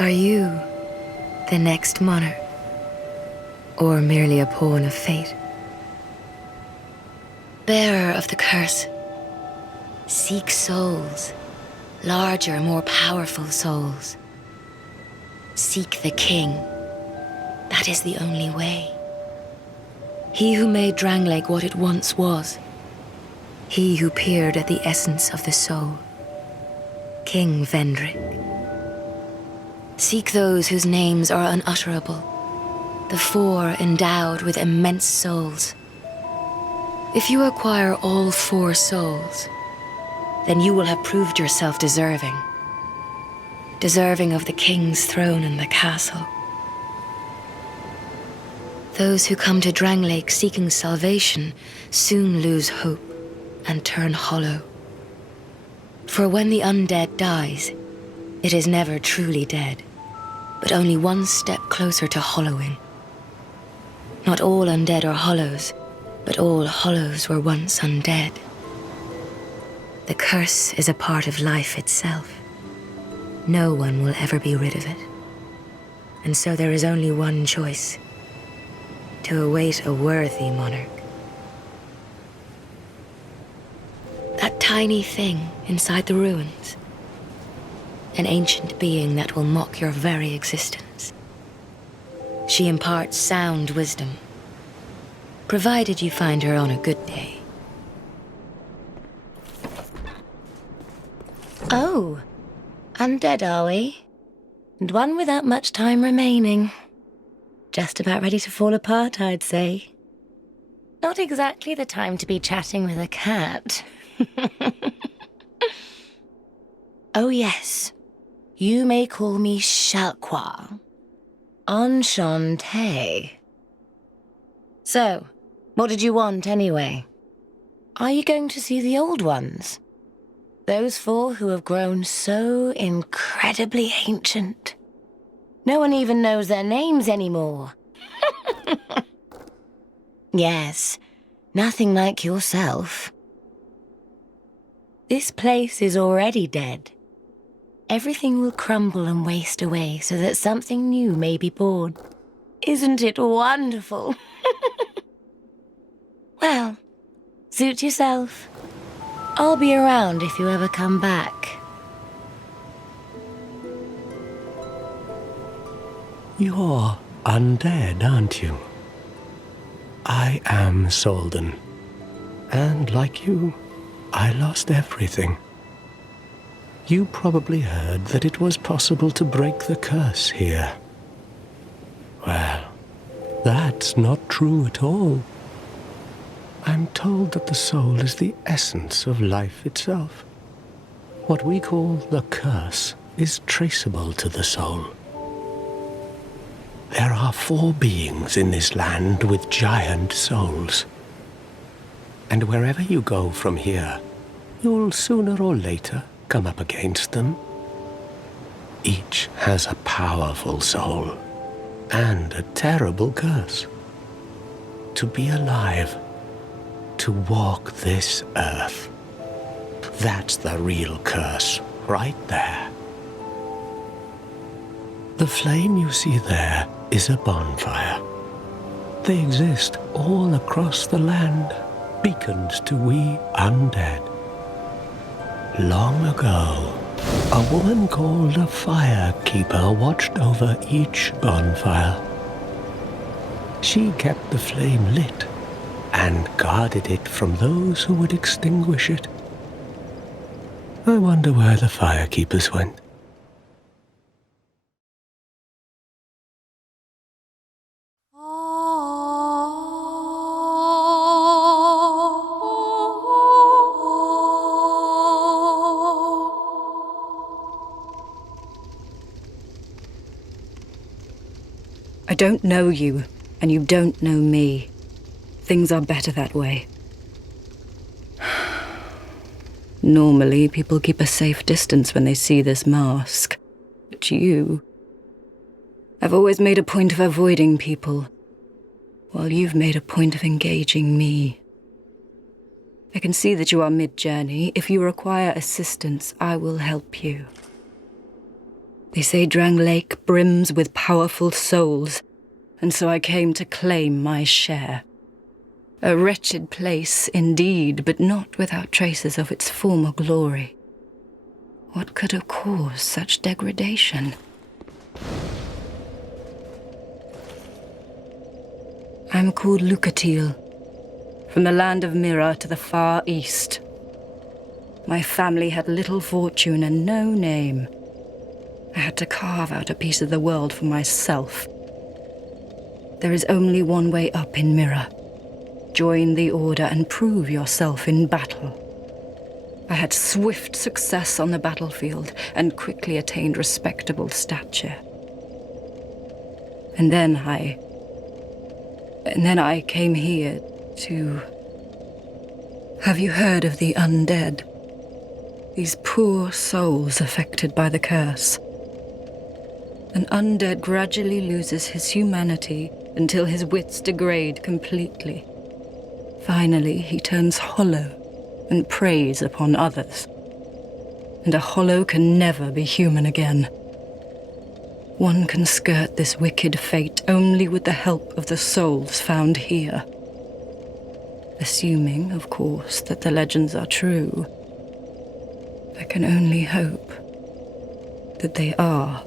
Are you the next monarch? Or merely a pawn of fate? Bearer of the curse, seek souls, larger, more powerful souls. Seek the king. That is the only way. He who made Drangleic what it once was. He who peered at the essence of the soul. King Vendrick. Seek those whose names are unutterable. The four endowed with immense souls. If you acquire all four souls, then you will have proved yourself deserving. Deserving of the king's throne in the castle. Those who come to Drangleic seeking salvation soon lose hope and turn hollow. For when the undead dies, it is never truly dead, but only one step closer to hollowing. Not all undead are hollows, but all hollows were once undead. The curse is a part of life itself. No one will ever be rid of it. And so there is only one choice: to await a worthy monarch. That tiny thing inside the ruins. An ancient being that will mock your very existence. She imparts sound wisdom, provided you find her on a good day. Oh, undead are we? And one without much time remaining. Just about ready to fall apart, I'd say. Not exactly the time to be chatting with a cat. Oh yes, you may call me Shalqua. Enchanté. So, what did you want anyway? Are you going to see the old ones? Those four who have grown so incredibly ancient. No one even knows their names anymore. Yes, nothing like yourself. This place is already dead. Everything will crumble and waste away so that something new may be born. Isn't it wonderful? Well, suit yourself. I'll be around if you ever come back. You're undead, aren't you? I am Solden. And like you, I lost everything. You probably heard that it was possible to break the curse here. Well, that's not true at all. I'm told that the soul is the essence of life itself. What we call the curse is traceable to the soul. There are 4 beings in this land with giant souls. And wherever you go from here, you'll sooner or later come up against them. Each has a powerful soul and a terrible curse. To be alive, to walk this earth, that's the real curse right there. The flame you see there is a bonfire. They exist all across the land, beacons to we undead. Long ago, a woman called a firekeeper watched over each bonfire. She kept the flame lit and guarded it from those who would extinguish it. I wonder where the firekeepers went. I don't know you, and you don't know me. Things are better that way. Normally, people keep a safe distance when they see this mask. But you... I've always made a point of avoiding people, while you've made a point of engaging me. I can see that you are mid-journey. If you require assistance, I will help you. They say Drang Lake brims with powerful souls, and so I came to claim my share. A wretched place indeed, but not without traces of its former glory. What could have caused such degradation? I'm called Lucatil, from the land of Mira to the far east. My family had little fortune and no name. I had to carve out a piece of the world for myself. There is only one way up in Mira. Join the Order and prove yourself in battle. I had swift success on the battlefield and quickly attained respectable stature. And then I came here to... Have you heard of the undead? These poor souls affected by the curse. An undead gradually loses his humanity until his wits degrade completely. Finally, he turns hollow and preys upon others. And a hollow can never be human again. One can skirt this wicked fate only with the help of the souls found here. Assuming, of course, that the legends are true. I can only hope that they are.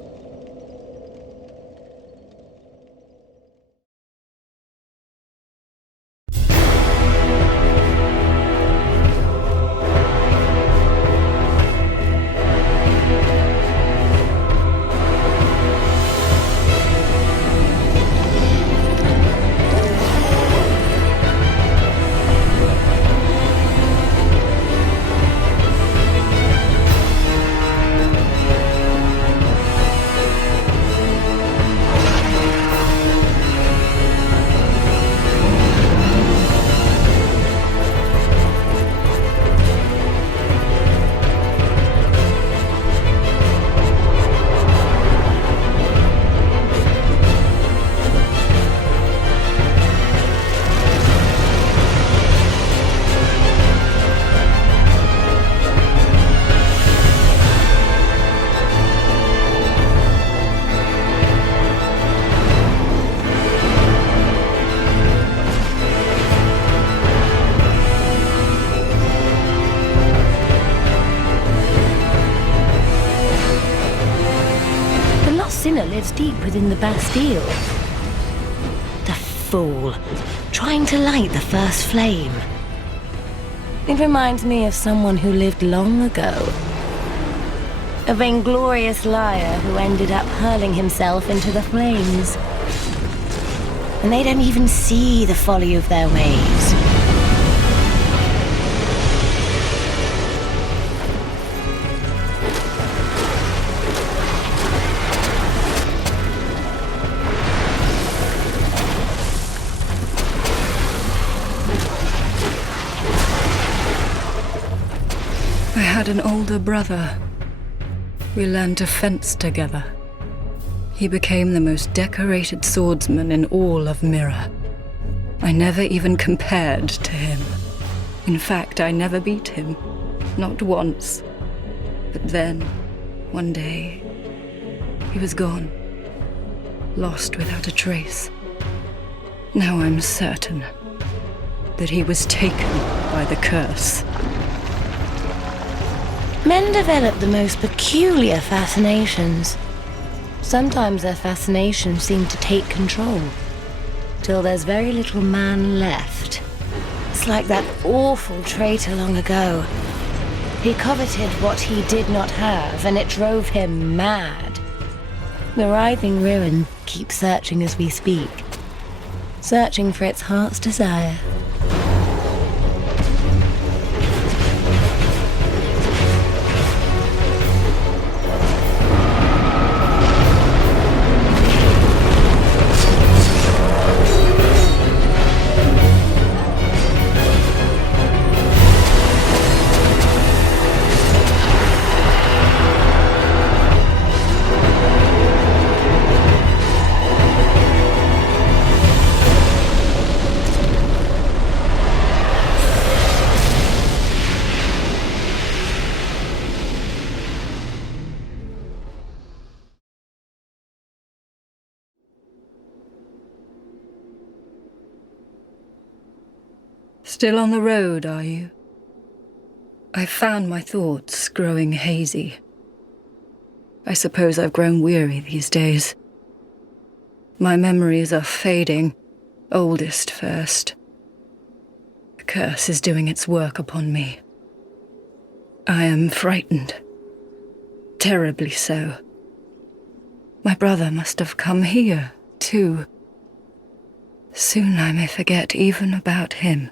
Lives deep within the Bastille. The fool, trying to light the first flame. It reminds me of someone who lived long ago. A vainglorious liar who ended up hurling himself into the flames. And they don't even see the folly of their ways. I had an older brother. We learned to fence together. He became the most decorated swordsman in all of Mira. I never even compared to him. In fact, I never beat him. Not once. But then, one day, he was gone. Lost without a trace. Now I'm certain that he was taken by the curse. Men develop the most peculiar fascinations. Sometimes their fascinations seem to take control, till there's very little man left. It's like that awful traitor long ago. He coveted what he did not have, and it drove him mad. The writhing ruin keeps searching as we speak, searching for its heart's desire. Still on the road, are you? I've found my thoughts growing hazy. I suppose I've grown weary these days. My memories are fading, oldest first. The curse is doing its work upon me. I am frightened. Terribly so. My brother must have come here, too. Soon I may forget even about him.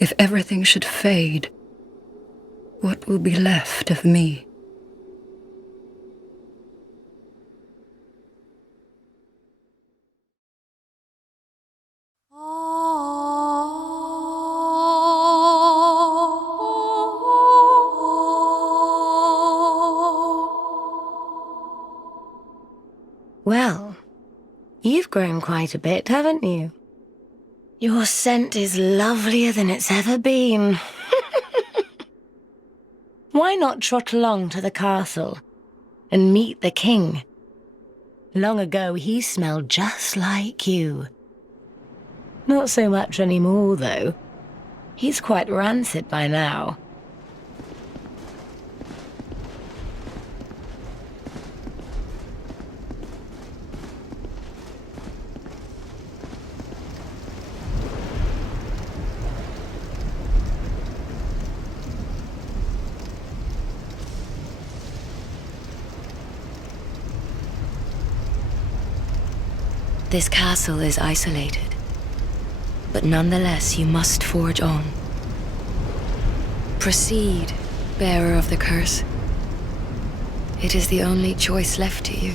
If everything should fade, what will be left of me? Well, you've grown quite a bit, haven't you? Your scent is lovelier than it's ever been. Why not trot along to the castle and meet the king? Long ago, he smelled just like you. Not so much anymore, though. He's quite rancid by now. This castle is isolated, but nonetheless you must forge on. Proceed, bearer of the curse. It is the only choice left to you.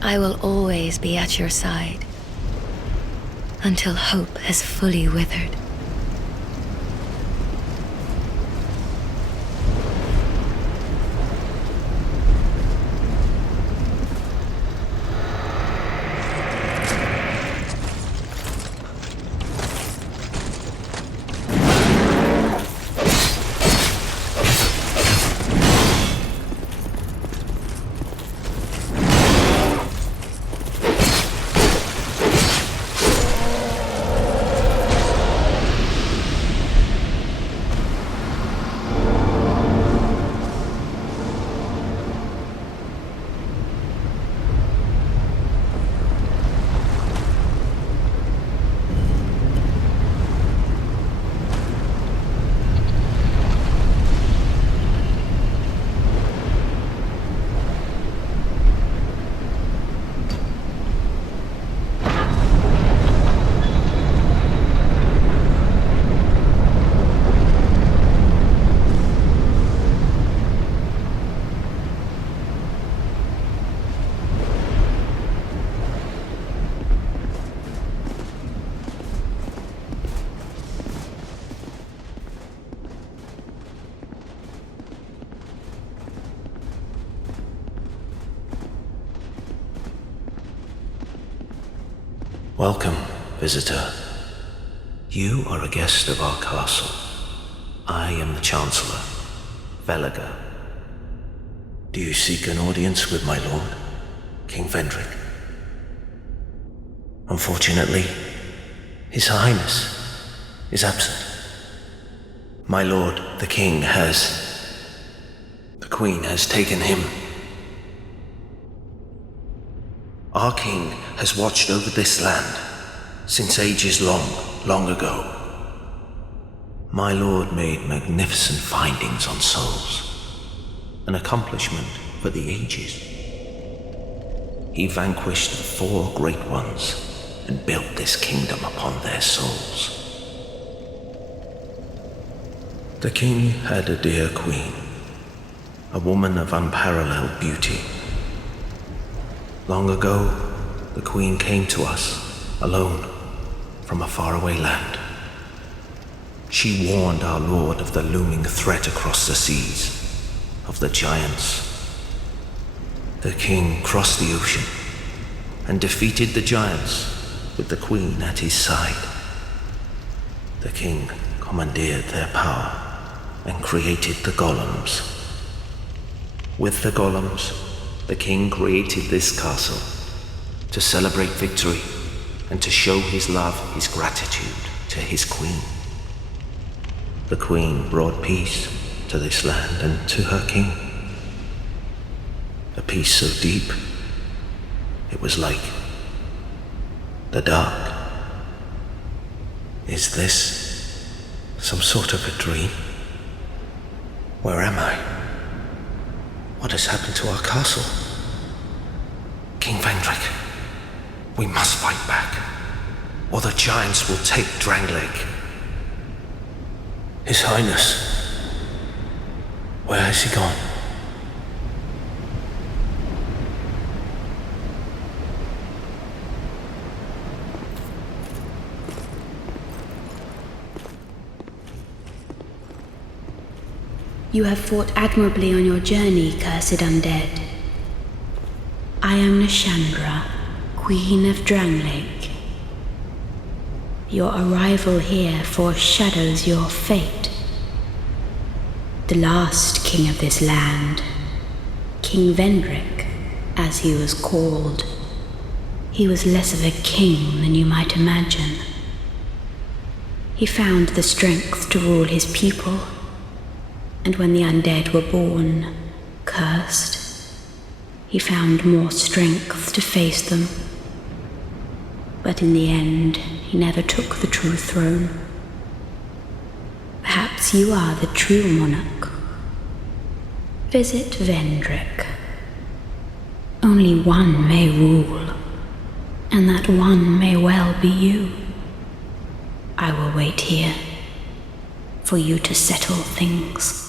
I will always be at your side, until hope has fully withered. Welcome, visitor. You are a guest of our castle. I am the Chancellor, Velaga. Do you seek an audience with my lord, King Vendrick? Unfortunately, His Highness is absent. My lord, the King, the Queen has taken him. Our king has watched over this land since ages long ago. My lord made magnificent findings on souls, an accomplishment for the ages. He vanquished 4 great ones and built this kingdom upon their souls. The king had a dear queen, a woman of unparalleled beauty. Long ago, the Queen came to us, alone, from a faraway land. She warned our lord of the looming threat across the seas, of the giants. The king crossed the ocean and defeated the giants with the Queen at his side. The king commandeered their power and created the golems With the golems, the king created this castle to celebrate victory and to show his love, his gratitude to his queen. The queen brought peace to this land and to her king. A peace so deep, it was like the dark. Is this some sort of a dream? Where am I? What has happened to our castle? King Vendrick, we must fight back, or the giants will take Drangleic. His Highness, where has he gone? You have fought admirably on your journey, cursed undead. I am Nashandra, Queen of Drangleic. Your arrival here foreshadows your fate. The last king of this land, King Vendrick, as he was called, he was less of a king than you might imagine. He found the strength to rule his people, and when the undead were born, cursed, he found more strength to face them. But in the end, he never took the true throne. Perhaps you are the true monarch. Visit Vendrick. Only one may rule, and that one may well be you. I will wait here for you to settle things.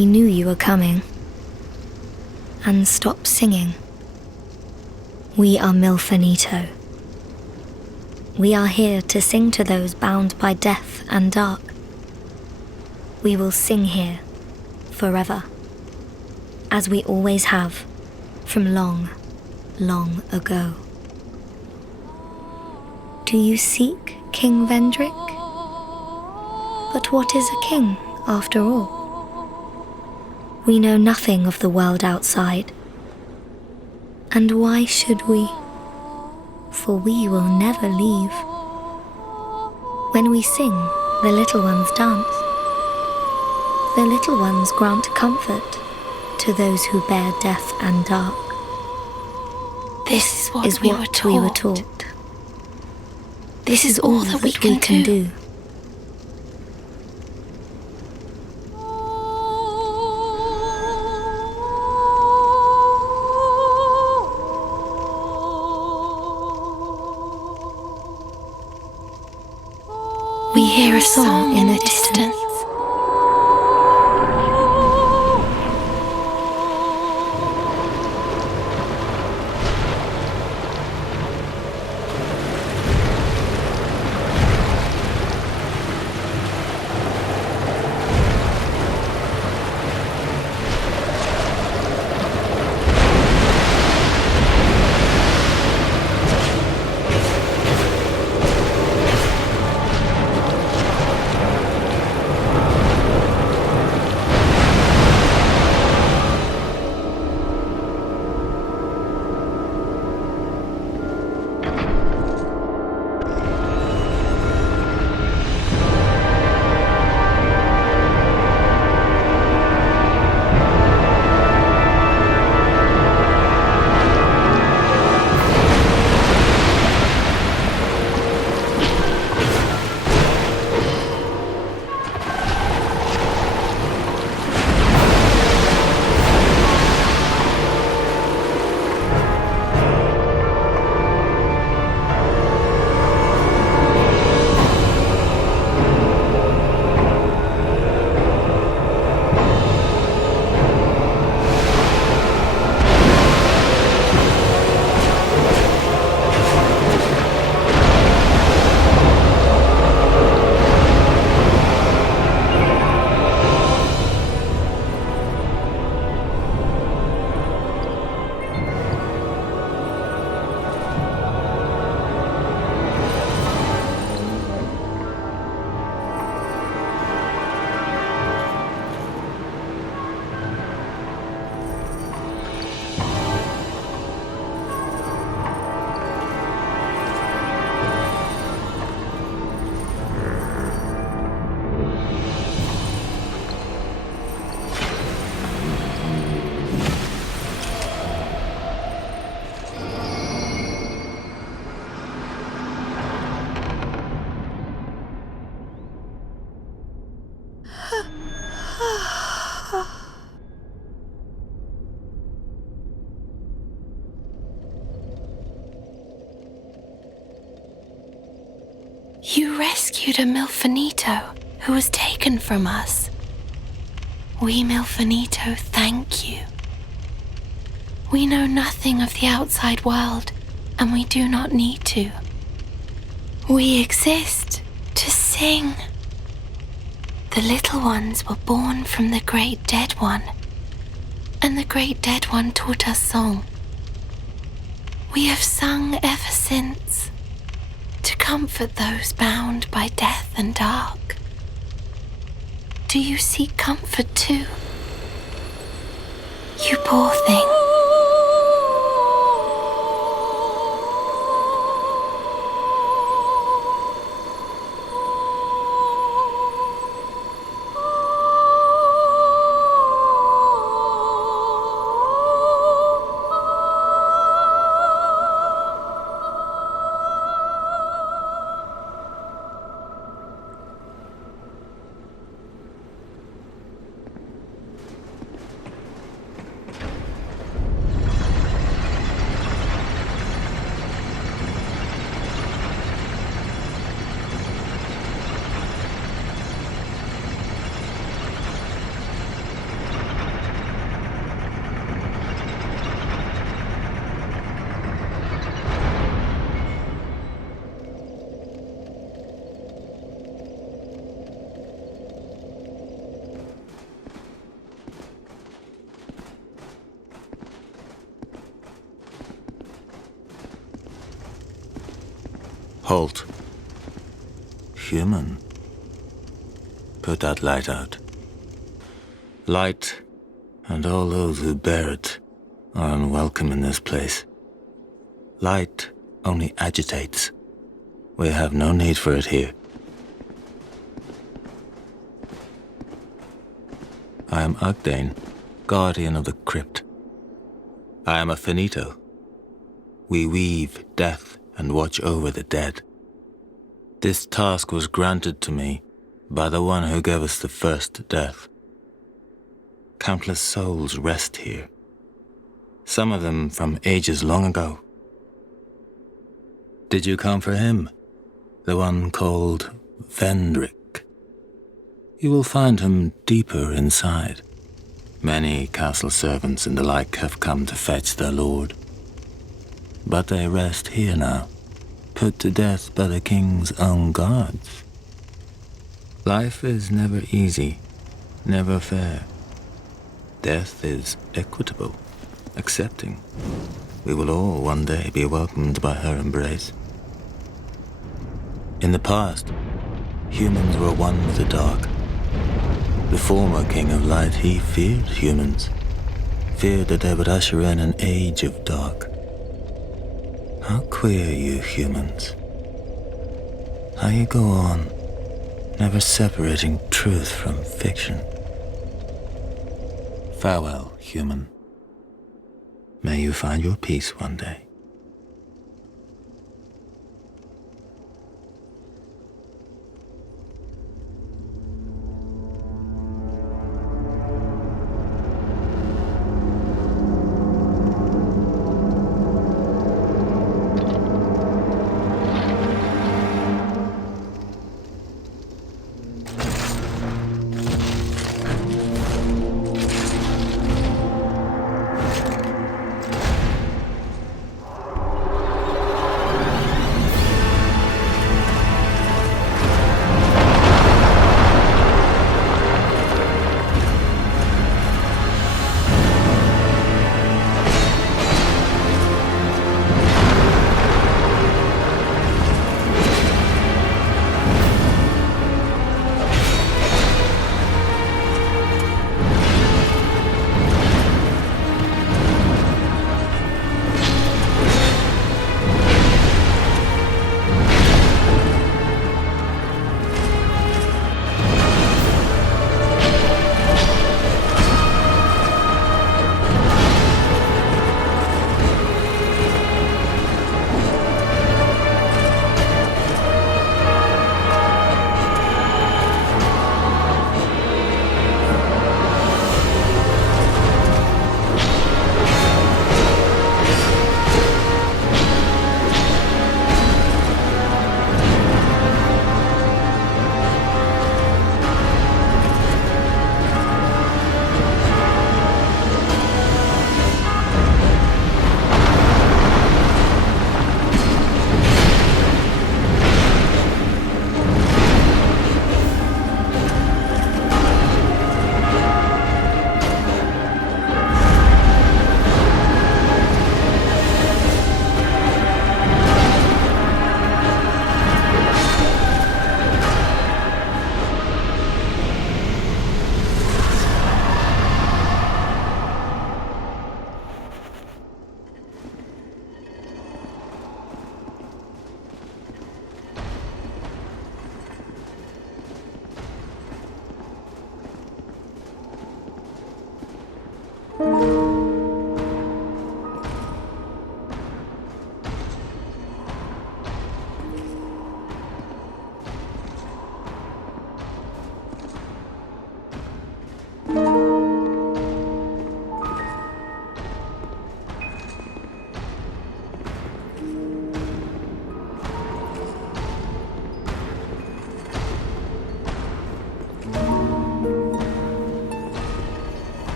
we knew you were coming. And stop singing. We are Milfanito. We are here to sing to those bound by death and dark. We will sing here forever, as we always have, from long, long ago. Do you seek King Vendrick? But what is a king, after all? We know nothing of the world outside. And why should we? For we will never leave. When we sing, the little ones dance. The little ones grant comfort to those who bear death and dark. This is what we were taught. This is all that we can do. We hear a song in the distance. You rescued a Milfanito who was taken from us. We Milfanito thank you. We know nothing of the outside world, and we do not need to. We exist to sing. The little ones were born from the great dead one, and the great dead one taught us song. We have sung ever since, to comfort those bound by death and dark. Do you seek comfort too? You poor thing. Halt. Human. Put that light out. Light, and all those who bear it, are unwelcome in this place. Light only agitates. We have no need for it here. I am Ugdane, guardian of the crypt. I am a finito. We weave death and watch over the dead. This task was granted to me by the one who gave us the first death. Countless souls rest here, some of them from ages long ago. Did you come for him? The one called Vendrick? You will find him deeper inside. Many castle servants and the like have come to fetch their lord. But they rest here now, put to death by the king's own guards. Life is never easy, never fair. Death is equitable, accepting. We will all one day be welcomed by her embrace. In the past, humans were one with the dark. The former King of Light, he feared humans, feared that they would usher in an age of dark. How queer you humans. How you go on, never separating truth from fiction. Farewell, human. May you find your peace one day.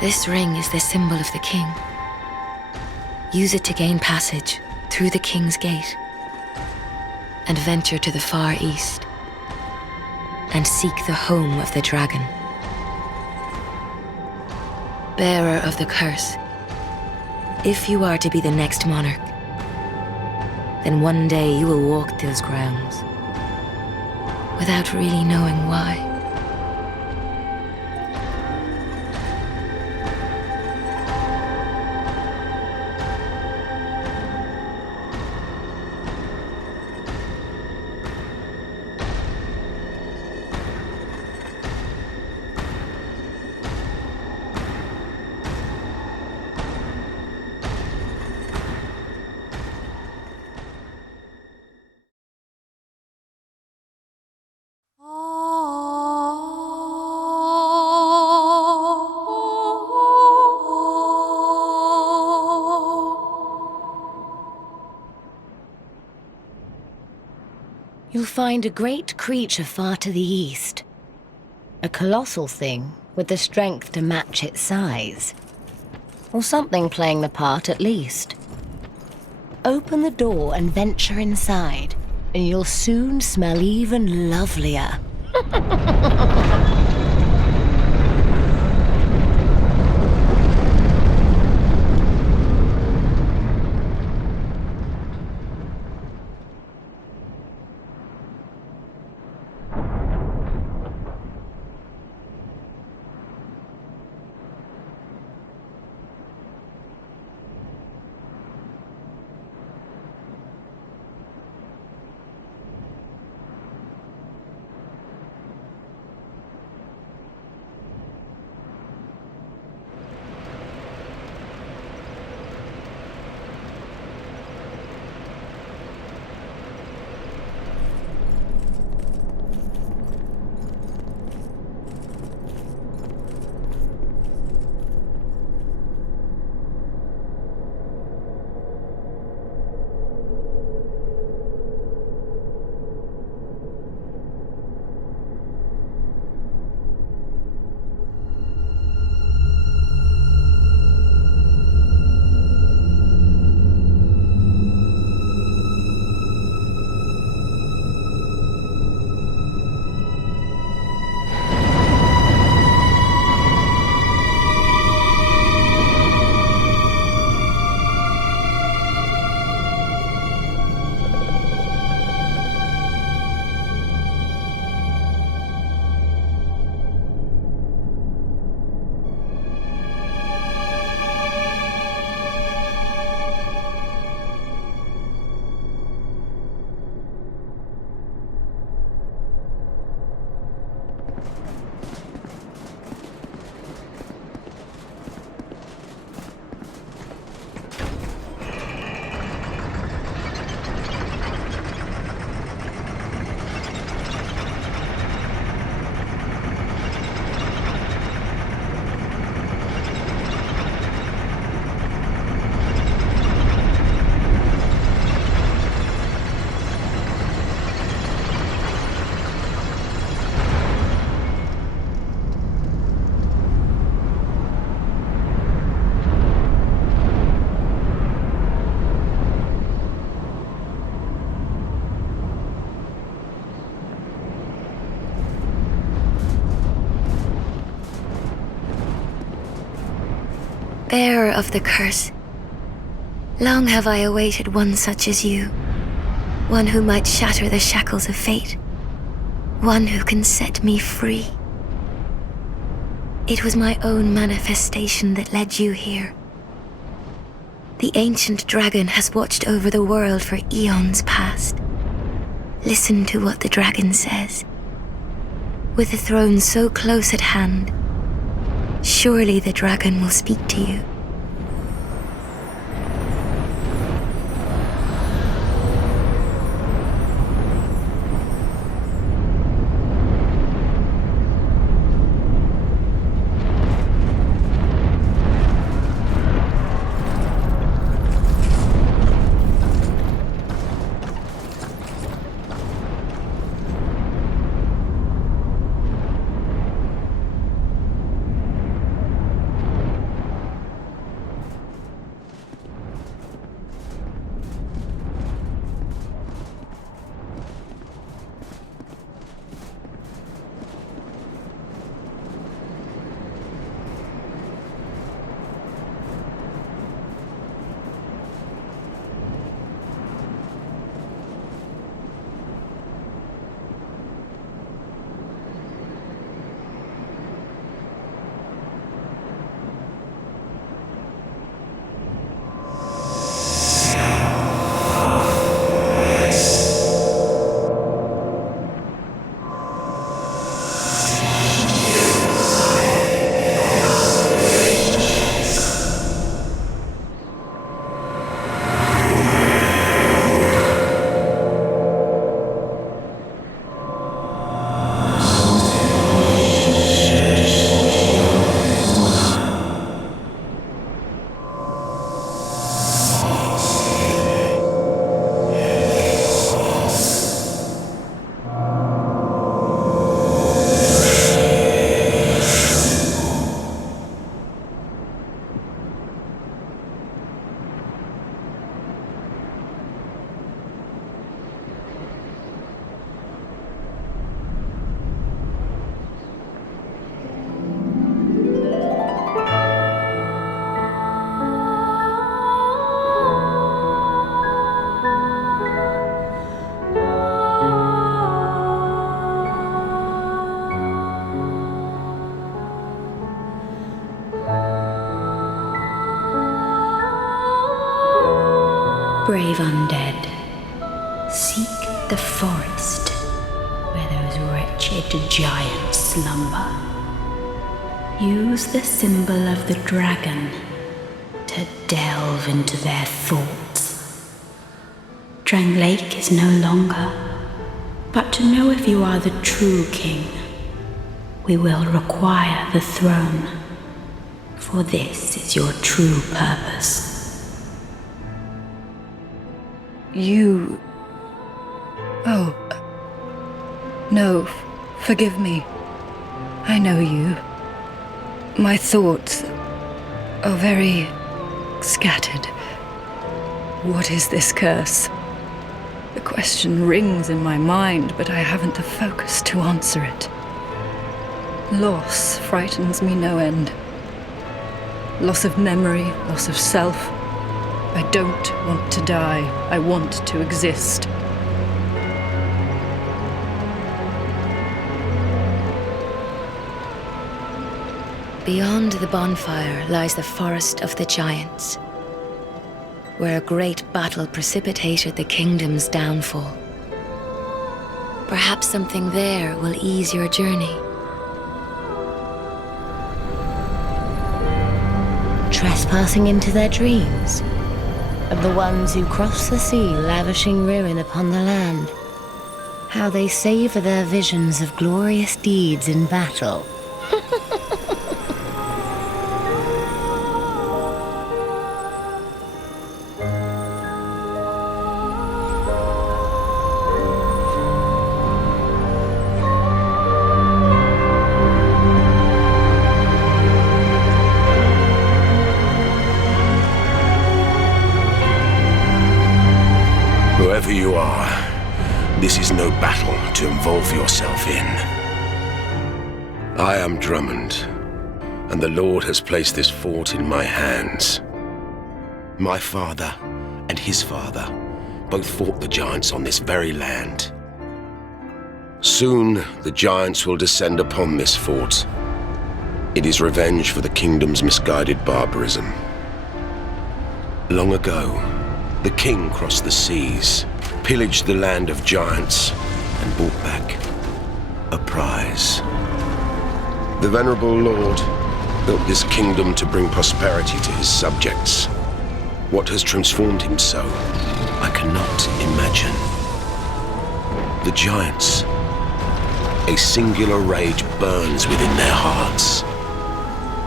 This ring is the symbol of the king. Use it to gain passage through the king's gate and venture to the far east and seek the home of the dragon. Bearer of the curse, if you are to be the next monarch, then one day you will walk those grounds without really knowing why. You'll find a great creature far to the east. A colossal thing with the strength to match its size. Or something playing the part at least. Open the door and venture inside, and you'll soon smell even lovelier. Bearer of the curse, long have I awaited one such as you, one who might shatter the shackles of fate, one who can set me free. It was my own manifestation that led you here. The ancient dragon has watched over the world for eons past. Listen to what the dragon says. With the throne so close at hand, surely the dragon will speak to you. Brave undead, seek the forest where those wretched giants slumber. Use the symbol of the dragon to delve into their thoughts. Drangleic is no longer, but to know if you are the true king, we will require the throne, for this is your true purpose. You... Oh. No, forgive me. I know you. My thoughts are very scattered. What is this curse? The question rings in my mind, but I haven't the focus to answer it. Loss frightens me no end. Loss of memory, loss of self. I don't want to die. I want to exist. Beyond the bonfire lies the forest of the giants, where a great battle precipitated the kingdom's downfall. Perhaps something there will ease your journey. Trespassing into their dreams, of the ones who cross the sea, lavishing ruin upon the land. How they savor their visions of glorious deeds in battle. Whoever you are, this is no battle to involve yourself in. I am Drummond, and the Lord has placed this fort in my hands. My father and his father both fought the giants on this very land. Soon, the giants will descend upon this fort. It is revenge for the kingdom's misguided barbarism. Long ago, the king crossed the seas, pillaged the land of giants, and brought back a prize. The venerable lord built this kingdom to bring prosperity to his subjects. What has transformed him so, I cannot imagine. The giants. A singular rage burns within their hearts.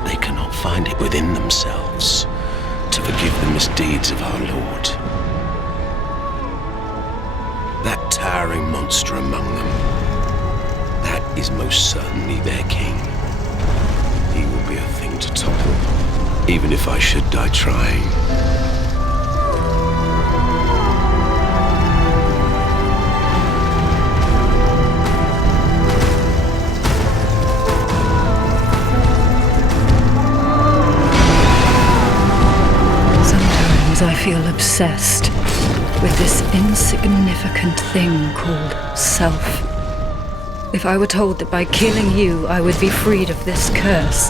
They cannot find it within themselves to forgive the misdeeds of our Lord. That towering monster among them, that is most certainly their king. He will be a thing to topple, even if I should die trying. I feel obsessed with this insignificant thing called self. If I were told that by killing you I would be freed of this curse,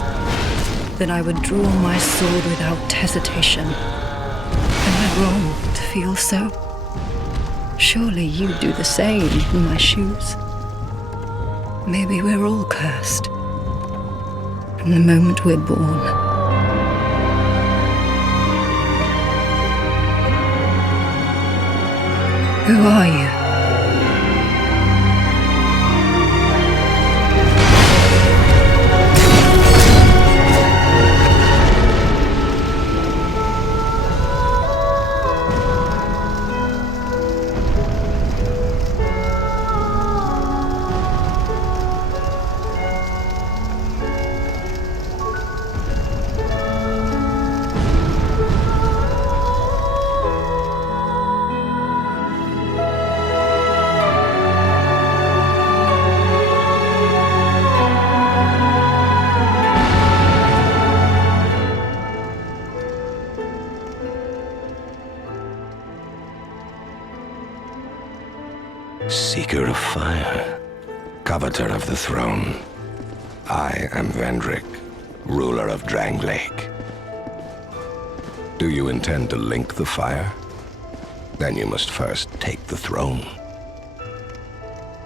then I would draw my sword without hesitation. Am I wrong to feel so? Surely you do the same in my shoes. Maybe we're all cursed from the moment we're born. Who are you? Seeker of fire, coveter of the throne. I am Vendrick, ruler of Drangleic. Do you intend to link the fire? Then you must first take the throne.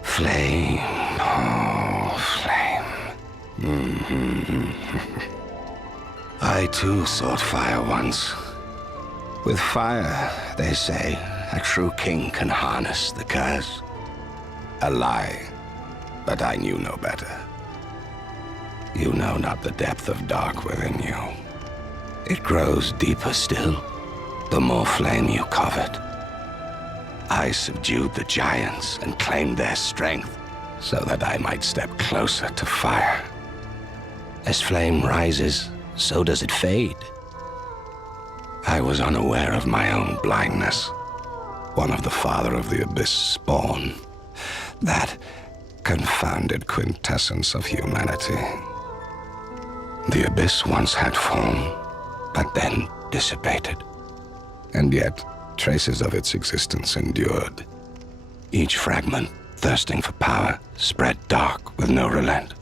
Flame, oh, flame. I too sought fire once. With fire, they say, a true king can harness the curse. A lie, but I knew no better. You know not the depth of dark within you. It grows deeper still, the more flame you covet. I subdued the giants and claimed their strength, so that I might step closer to fire. As flame rises, so does it fade. I was unaware of my own blindness, one of the Father of the Abyss spawn, that confounded quintessence of humanity. The Abyss once had form, but then dissipated, and yet traces of its existence endured. Each fragment, thirsting for power, spread dark with no relent.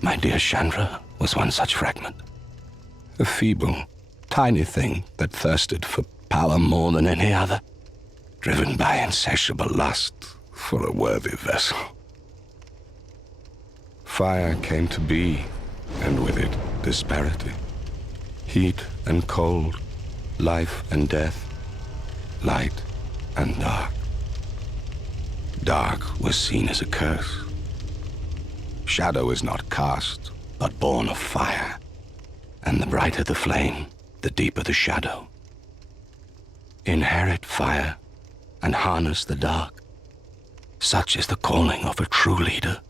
My dear Chandra was one such fragment. A feeble, tiny thing that thirsted for power more than any other, driven by insatiable lust for a worthy vessel. Fire came to be, and with it, disparity. Heat and cold, life and death, light and dark. Dark was seen as a curse. Shadow is not cast, but born of fire. And the brighter the flame, the deeper the shadow. Inherit fire and harness the dark. Such is the calling of a true leader.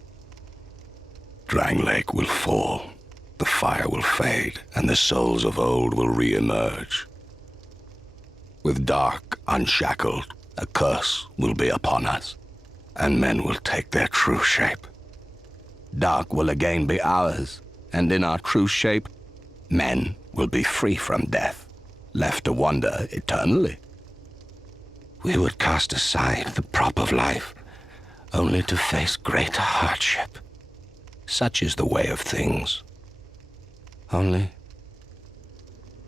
Dranglake will fall, the fire will fade, and the souls of old will re-emerge. With dark unshackled, a curse will be upon us, and men will take their true shape. Dark will again be ours, and in our true shape, men will be free from death, left to wander eternally. We would cast aside the prop of life, only to face greater hardship. Such is the way of things. Only,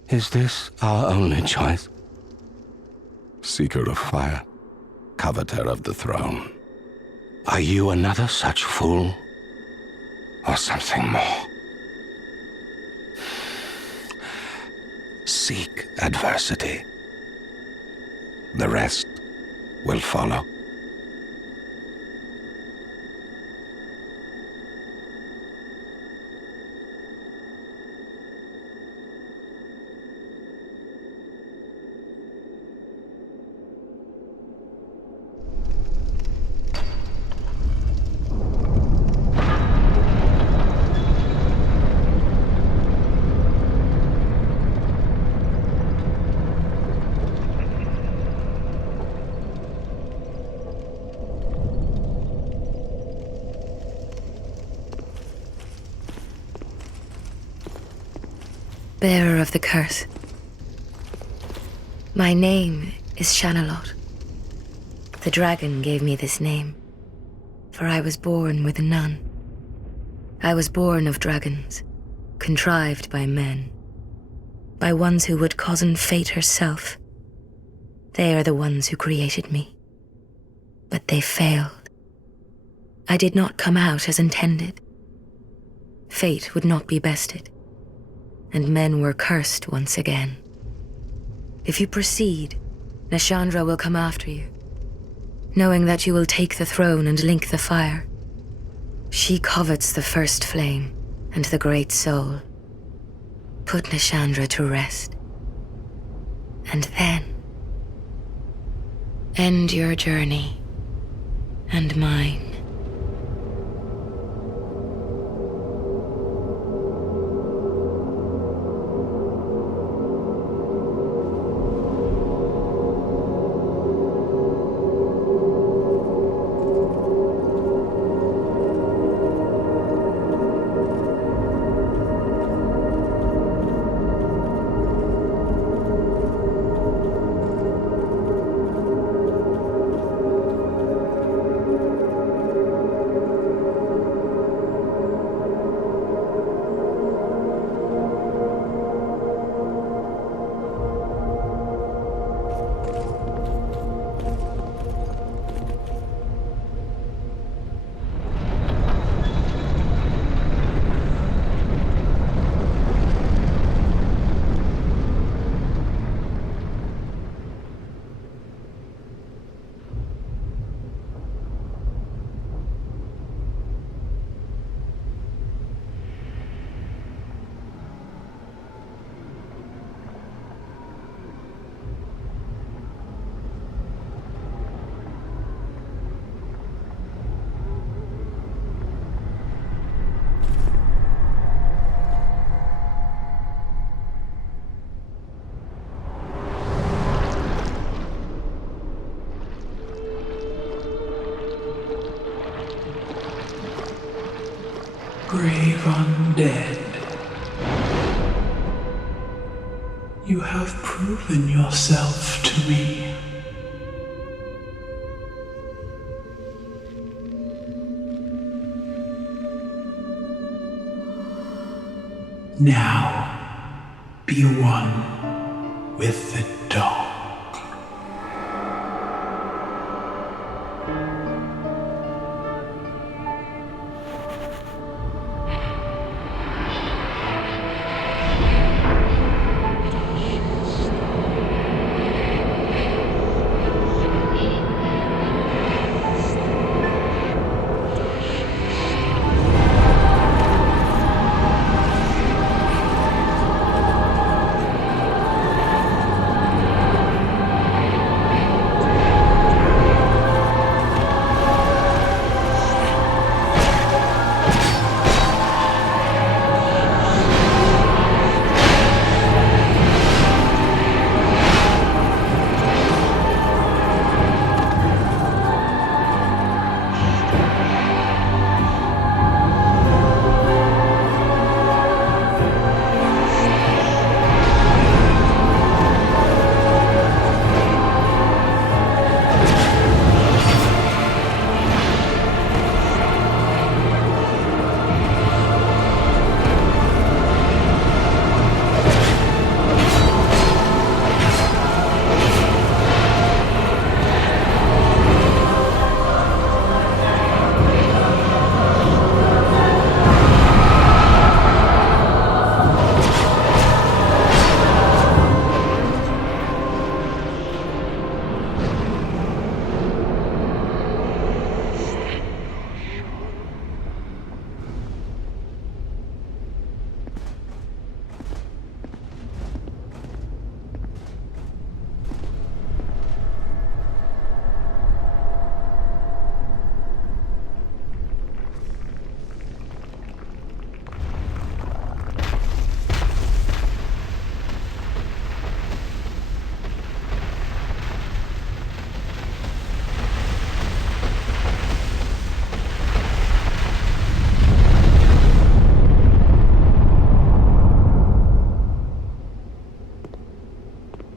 is this our only choice? Seeker of fire, coveter of the throne, are you another such fool, or something more? Seek adversity. The rest will follow. Bearer of the curse. My name is Shanalot. The dragon gave me this name, for I was born with none. I was born of dragons, contrived by men, by ones who would cozen fate herself. They are the ones who created me. But they failed. I did not come out as intended. Fate would not be bested, and men were cursed once again. If you proceed, Nashandra will come after you, knowing that you will take the throne and link the fire. She covets the first flame and the great soul. Put Nashandra to rest, and then end your journey and mine. Brave undead. You have proven yourself to me. Now, be one with the dark.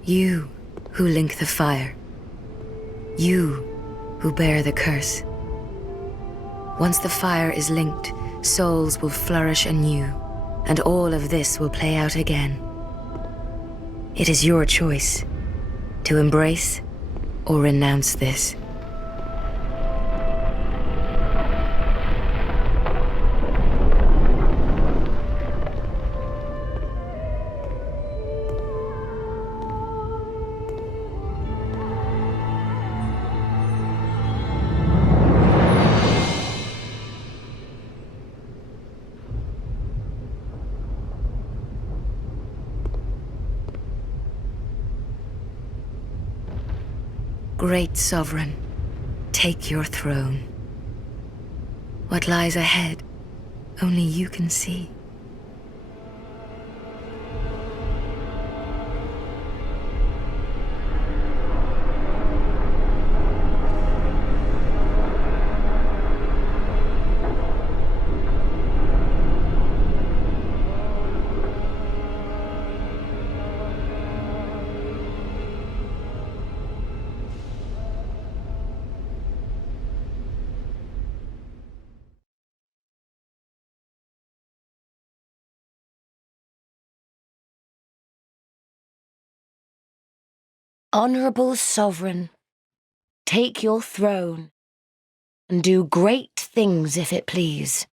You who link the fire. You who bear the curse. Once the fire is linked, souls will flourish anew, and all of this will play out again. It is your choice to embrace or renounce this. Great Sovereign, take your throne. What lies ahead, only you can see. Honorable Sovereign, take your throne, and do great things if it please.